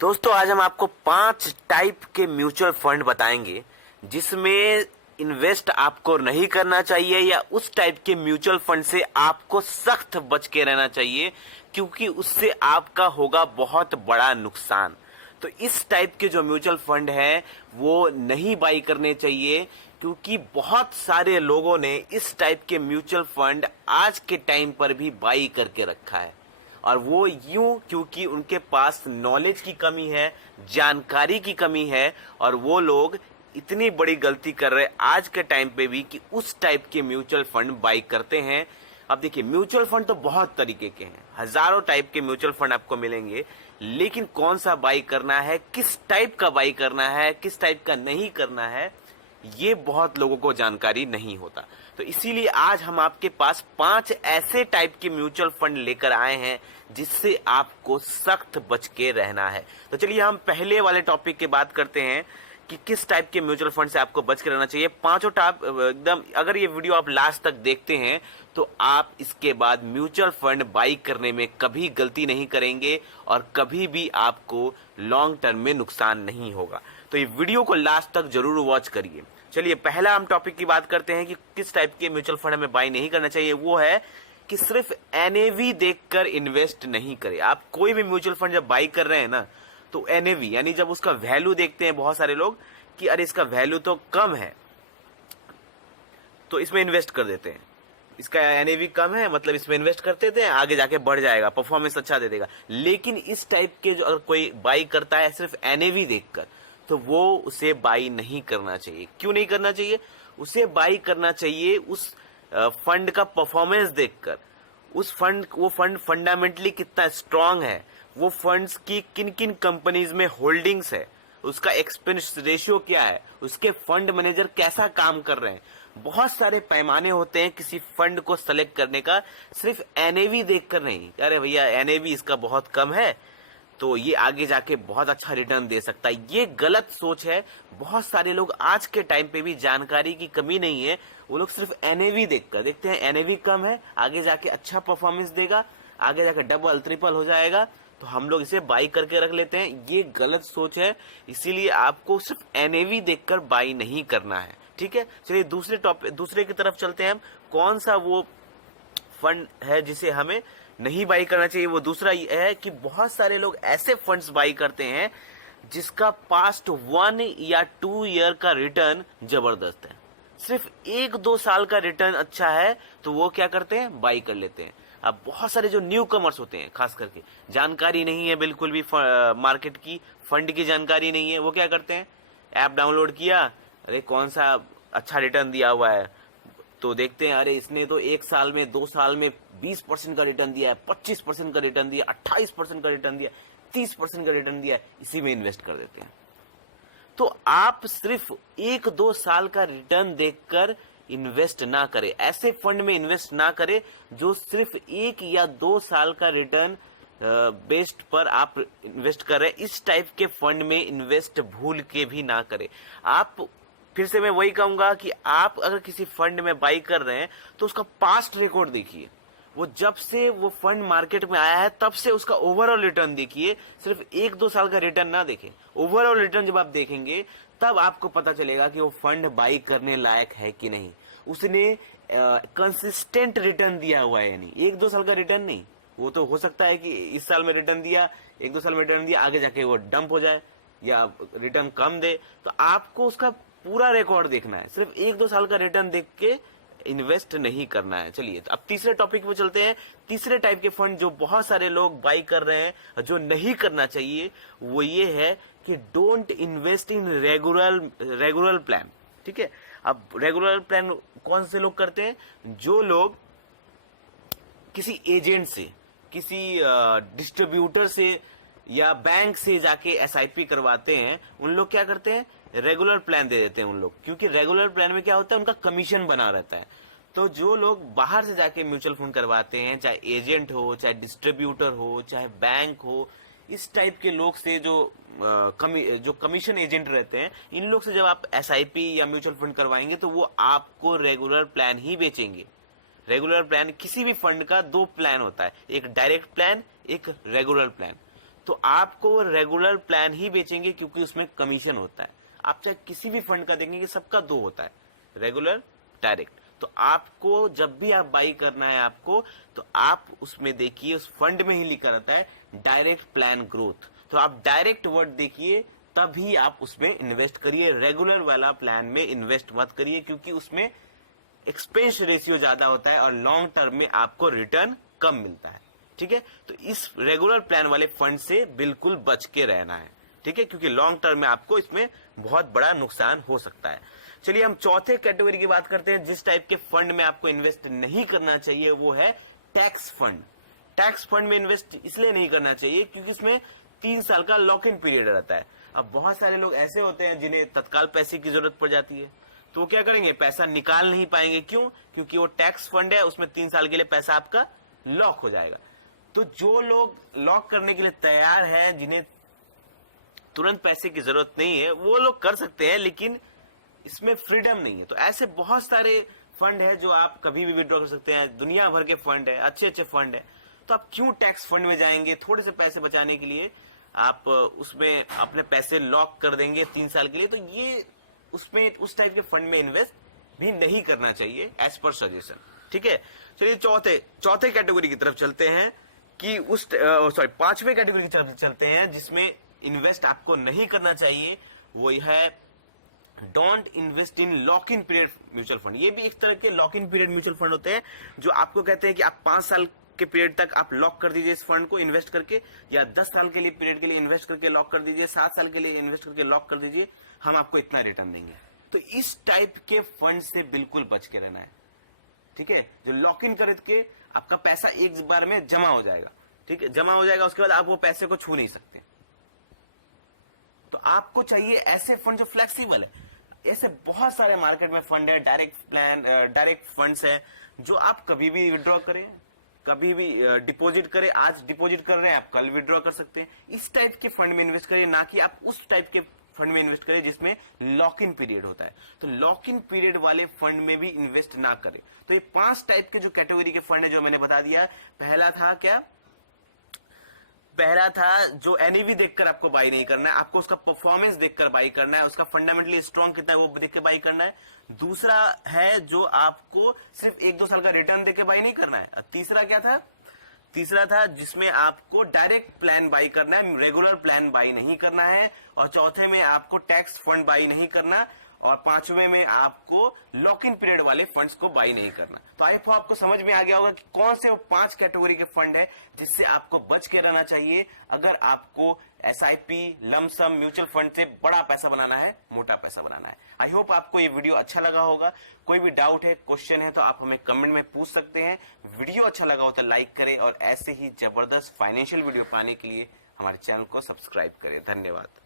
दोस्तों आज हम आपको 5 टाइप के म्यूचुअल फंड बताएंगे जिसमें इन्वेस्ट आपको नहीं करना चाहिए या उस टाइप के म्यूचुअल फंड से आपको सख्त बच के रहना चाहिए क्योंकि उससे आपका होगा बहुत बड़ा नुकसान। तो इस टाइप के जो म्यूचुअल फंड है वो नहीं बाई करने चाहिए क्योंकि बहुत सारे लोगों ने इस टाइप के म्यूचुअल फंड आज के टाइम पर भी बाई करके रखा है और वो यूं क्योंकि उनके पास नॉलेज की कमी है, जानकारी की कमी है और वो लोग इतनी बड़ी गलती कर रहे आज के टाइम पे भी कि उस टाइप के म्यूचुअल फंड बाई करते हैं। अब देखिए म्यूचुअल फंड तो बहुत तरीके के हैं, हजारों टाइप के म्यूचुअल फंड आपको मिलेंगे, लेकिन कौन सा बाई करना है, किस टाइप का बाई करना है, किस टाइप का नहीं करना है, ये बहुत लोगों को जानकारी नहीं होता। तो इसीलिए आज हम आपके पास 5 ऐसे टाइप के म्यूचुअल फंड लेकर आए हैं जिससे आपको सख्त बच के रहना है। तो चलिए हम पहले वाले टॉपिक की बात करते हैं कि किस टाइप के म्यूचुअल फंड से आपको बच के रहना चाहिए। पांचों टाइप एकदम, अगर ये वीडियो आप लास्ट तक देखते हैं तो आप इसके बाद म्यूचुअल फंड बाई करने में कभी गलती नहीं करेंगे और कभी भी आपको लॉन्ग टर्म में नुकसान नहीं होगा। तो ये वीडियो को लास्ट तक जरूर वॉच करिए। चलिए पहला हम टॉपिक की बात करते हैं कि किस टाइप के म्यूचुअल फंड हमें बाई नहीं करना चाहिए। वो है कि सिर्फ एनएवी देखकर इन्वेस्ट नहीं करें। आप कोई भी म्यूचुअल फंड जब बाई कर रहे हैं ना तो एनएवी यानी जब उसका वैल्यू देखते हैं बहुत सारे लोग कि अरे इसका वैल्यू तो कम है तो इसमें इन्वेस्ट कर देते हैं, इसका एनएवी कम है मतलब इसमें इन्वेस्ट करते थे, आगे जाके बढ़ जाएगा, परफॉर्मेंस अच्छा दे देगा। लेकिन इस टाइप के जो अगर कोई बाई करता है सिर्फ एनएवी देखकर तो वो उसे बाई नहीं करना चाहिए। क्यों नहीं करना चाहिए? उसे बाई करना चाहिए उस फंड का परफॉर्मेंस देखकर, उस फंड वो फंड फंडामेंटली कितना स्ट्रांग है, वो फंड्स की किन किन कंपनीज में होल्डिंग्स है, उसका एक्सपेंस रेशियो क्या है, उसके फंड मैनेजर कैसा काम कर रहे हैं। बहुत सारे पैमाने होते हैं किसी फंड को सेलेक्ट करने का, सिर्फ एनएवी देखकर नहीं। अरे भैया एनएवी इसका बहुत कम है तो ये आगे जाके बहुत अच्छा रिटर्न दे सकता है, ये गलत सोच है। बहुत सारे लोग आज के टाइम पे भी जानकारी की कमी नहीं है, वो लोग सिर्फ एनएवी देखते हैं एनएवी कम है, आगे जाके अच्छा परफॉर्मेंस देगा, आगे जाके डबल ट्रिपल हो जाएगा तो हम लोग इसे बाई करके रख लेते हैं। ये गलत सोच है, इसीलिए आपको सिर्फ एनएवी देखकर बाई नहीं करना है। ठीक है, चलिए दूसरे की तरफ चलते हैं हम। कौन सा वो फंड है जिसे हमें नहीं बाई करना चाहिए? वो दूसरा ये है कि बहुत सारे लोग ऐसे फंड्स बाई करते हैं जिसका पास्ट 1 या 2 ईयर का रिटर्न जबरदस्त है, सिर्फ 1-2 साल का रिटर्न अच्छा है तो वो क्या करते हैं, बाई कर लेते हैं। अब बहुत सारे जो न्यू कमर्स होते हैं, खास करके जानकारी नहीं है बिल्कुल भी मार्केट की, फंड की जानकारी नहीं है, वो क्या करते हैं, ऐप डाउनलोड किया, अरे कौन सा अच्छा रिटर्न दिया हुआ है तो देखते हैं अरे इसने तो 1 साल में 2 साल में 20% का रिटर्न दिया है, 25% का रिटर्न दिया, 28% का रिटर्न दिया, 30% का रिटर्न दिया, इसी में इन्वेस्ट कर देते हैं। तो आप सिर्फ 1-2 साल का रिटर्न देखकर इन्वेस्ट ना करें, ऐसे फंड में इन्वेस्ट ना करें जो सिर्फ 1 या 2 साल का रिटर्न बेस्ड पर आप इन्वेस्ट कर रहे हैं। इस टाइप के फंड में इन्वेस्ट भूल के भी ना करें। आप फिर से मैं वही कहूंगा कि आप अगर किसी फंड में बाई कर रहे हैं तो उसका पास्ट रिकॉर्ड देखिए, वो जब से वो फंड मार्केट में आया है तब से उसका ओवरऑल रिटर्न देखिए, सिर्फ 1-2 साल का रिटर्न ना देखें। ओवरऑल रिटर्न जब आप देखेंगे तब आपको पता चलेगा कि वो फंड बाई करने लायक है कि नहीं, उसने कंसिस्टेंट रिटर्न दिया हुआ है, यानी 1-2 साल का रिटर्न नहीं। वो तो हो सकता है कि इस साल में रिटर्न दिया, 1-2 साल में रिटर्न दिया, आगे जाके वो डंप हो जाए या रिटर्न कम दे। तो आपको उसका पूरा रिकॉर्ड देखना है, सिर्फ 1-2 साल का रिटर्न देख के इन्वेस्ट नहीं करना है। चलिए तो अब तीसरे टॉपिक पे चलते हैं। तीसरे टाइप के फंड जो बहुत सारे लोग बाई कर रहे हैं, जो नहीं करना चाहिए, वो ये है कि don't invest in regular plan. ठीक है, अब रेगुलर प्लान कौन से लोग करते हैं? जो लोग किसी एजेंट से, किसी डिस्ट्रीब्यूटर से या बैंक से जाके एसआईपी करवाते हैं, उन लोग क्या करते हैं, रेगुलर प्लान दे देते हैं उन लोग, क्योंकि रेगुलर प्लान में क्या होता है, उनका कमीशन बना रहता है। तो जो लोग बाहर से जाके म्यूचुअल फंड करवाते हैं, चाहे एजेंट हो, चाहे डिस्ट्रीब्यूटर हो, चाहे बैंक हो, इस टाइप के लोग से जो कमीशन एजेंट रहते हैं, इन लोग से जब आप एसआईपी या म्यूचुअल फंड करवाएंगे तो वो आपको रेगुलर प्लान ही बेचेंगे। रेगुलर प्लान, किसी भी फंड का 2 प्लान होता है, एक डायरेक्ट प्लान, एक रेगुलर प्लान। तो आपको वो रेगुलर प्लान ही बेचेंगे, क्योंकि उसमें कमीशन होता है। आप चाहे किसी भी फंड का देखेंगे, सबका दो होता है, रेगुलर, डायरेक्ट। तो आपको जब भी आप बाई करना है आपको, तो आप उसमें देखिए, उस फंड में ही लिखा रहता है डायरेक्ट प्लान ग्रोथ। तो आप डायरेक्ट वर्ड देखिए, तभी आप उसमें इन्वेस्ट करिए। रेगुलर वाला प्लान में इन्वेस्ट मत करिए, क्योंकि उसमें एक्सपेंस रेशियो ज्यादा होता है और लॉन्ग टर्म में आपको रिटर्न कम मिलता है। ठीक है, तो इस रेगुलर प्लान वाले फंड से बिल्कुल बच के रहना है। ठीक है, क्योंकि लॉन्ग टर्म में आपको इसमें बहुत बड़ा नुकसान हो सकता है। चलिए हम चौथे कैटेगरी की बात करते हैं। जिस टाइप के फंड में आपको इन्वेस्ट नहीं करना चाहिए वो है टैक्स फंड। टैक्स फंड में इन्वेस्ट इसलिए नहीं करना चाहिए क्योंकि इसमें 3 साल का लॉक इन पीरियड रहता है। अब बहुत सारे लोग ऐसे होते हैं जिन्हें तत्काल पैसे की जरूरत पड़ जाती है, तो वो क्या करेंगे, पैसा निकाल नहीं पाएंगे। क्यों? क्योंकि वो टैक्स फंड है, उसमें 3 साल के लिए पैसा आपका लॉक हो जाएगा। तो जो लोग लॉक करने के लिए तैयार है, जिन्हें तुरंत पैसे की जरूरत नहीं है, वो लोग कर सकते हैं, लेकिन इसमें फ्रीडम नहीं है। तो ऐसे बहुत सारे फंड है जो आप कभी भी विड्रॉ कर सकते हैं। दुनिया भर के फंड है, अच्छे अच्छे फंड है। तो आप क्यों टैक्स फंड में जाएंगे? थोड़े से पैसे बचाने के लिए आप उसमें अपने पैसे लॉक कर देंगे 3 साल के लिए। तो ये उसमें उस टाइप के फंड में इन्वेस्ट भी नहीं करना चाहिए, एज पर सजेशन। ठीक है, चलिए चौथे कैटेगरी की तरफ चलते हैं कि पांचवे कैटेगरी की तरफ चलते हैं जिसमें इन्वेस्ट आपको नहीं करना चाहिए। वो है don't invest in lock in period mutual fund. ये भी एक तरह के lock in period mutual fund होते हैं जो आपको कहते हैं कि आप 5 साल के पीरियड तक आप लॉक कर दीजिए इस फंड को इन्वेस्ट करके, या 10 साल के लिए पीरियड के लिए इन्वेस्ट करके लॉक कर दीजिए, 7 साल के लिए इन्वेस्ट करके लॉक कर दीजिए, हम आपको इतना रिटर्न देंगे। तो इस टाइप के फंड से बिल्कुल बच के रहना है। ठीक है, जो लॉक इन करके आपका पैसा एक बार में जमा हो जाएगा। ठीक है, जमा हो जाएगा, उसके बाद आप वो पैसे को छू नहीं सकते। तो आपको चाहिए ऐसे फंड जो फ्लेक्सिबल है। ऐसे बहुत सारे मार्केट में फंड है, डायरेक्ट फंड्स है, जो आप कभी भी विड्रॉ करें, कभी भी डिपॉजिट करें। आज डिपॉजिट कर रहे हैं, आप कल विड्रॉ कर सकते हैं। इस टाइप के फंड में इन्वेस्ट करिए, ना कि आप उस टाइप के फंड में इन्वेस्ट करें जिसमें लॉक इन पीरियड होता है। तो लॉक इन पीरियड वाले फंड में भी इन्वेस्ट ना करें। तो ये 5 टाइप के जो कैटेगरी के फंड है जो मैंने बता दिया। पहला था क्या? पहला था जो एनएवी देखकर आपको बाई नहीं करना है, आपको उसका परफॉर्मेंस देखकर बाई करना है, उसका फंडामेंटली स्ट्रॉन्ग कितना है वो देख के बाई करना है। दूसरा है जो आपको सिर्फ 1-2 साल का रिटर्न देके बाई नहीं करना है। तीसरा क्या था? तीसरा था जिसमें आपको डायरेक्ट प्लान बाई करना है, रेगुलर प्लान बाई नहीं करना है। और चौथे में आपको टैक्स फंड बाई नहीं करना। और 5वें में आपको लॉक इन पीरियड वाले फंड्स को बाई नहीं करना। तो आई होप आपको समझ में आ गया होगा कि कौन से वो 5 कैटेगरी के फंड है जिससे आपको बच के रहना चाहिए अगर आपको एसआईपी, लमसम, म्यूचुअल फंड से बड़ा पैसा बनाना है, मोटा पैसा बनाना है। आई होप आपको ये वीडियो अच्छा लगा होगा। कोई भी डाउट है, क्वेश्चन है तो आप हमें कमेंट में पूछ सकते हैं। वीडियो अच्छा लगा हो तो लाइक करें और ऐसे ही जबरदस्त फाइनेंशियल वीडियो पाने के लिए हमारे चैनल को सब्सक्राइब करें। धन्यवाद।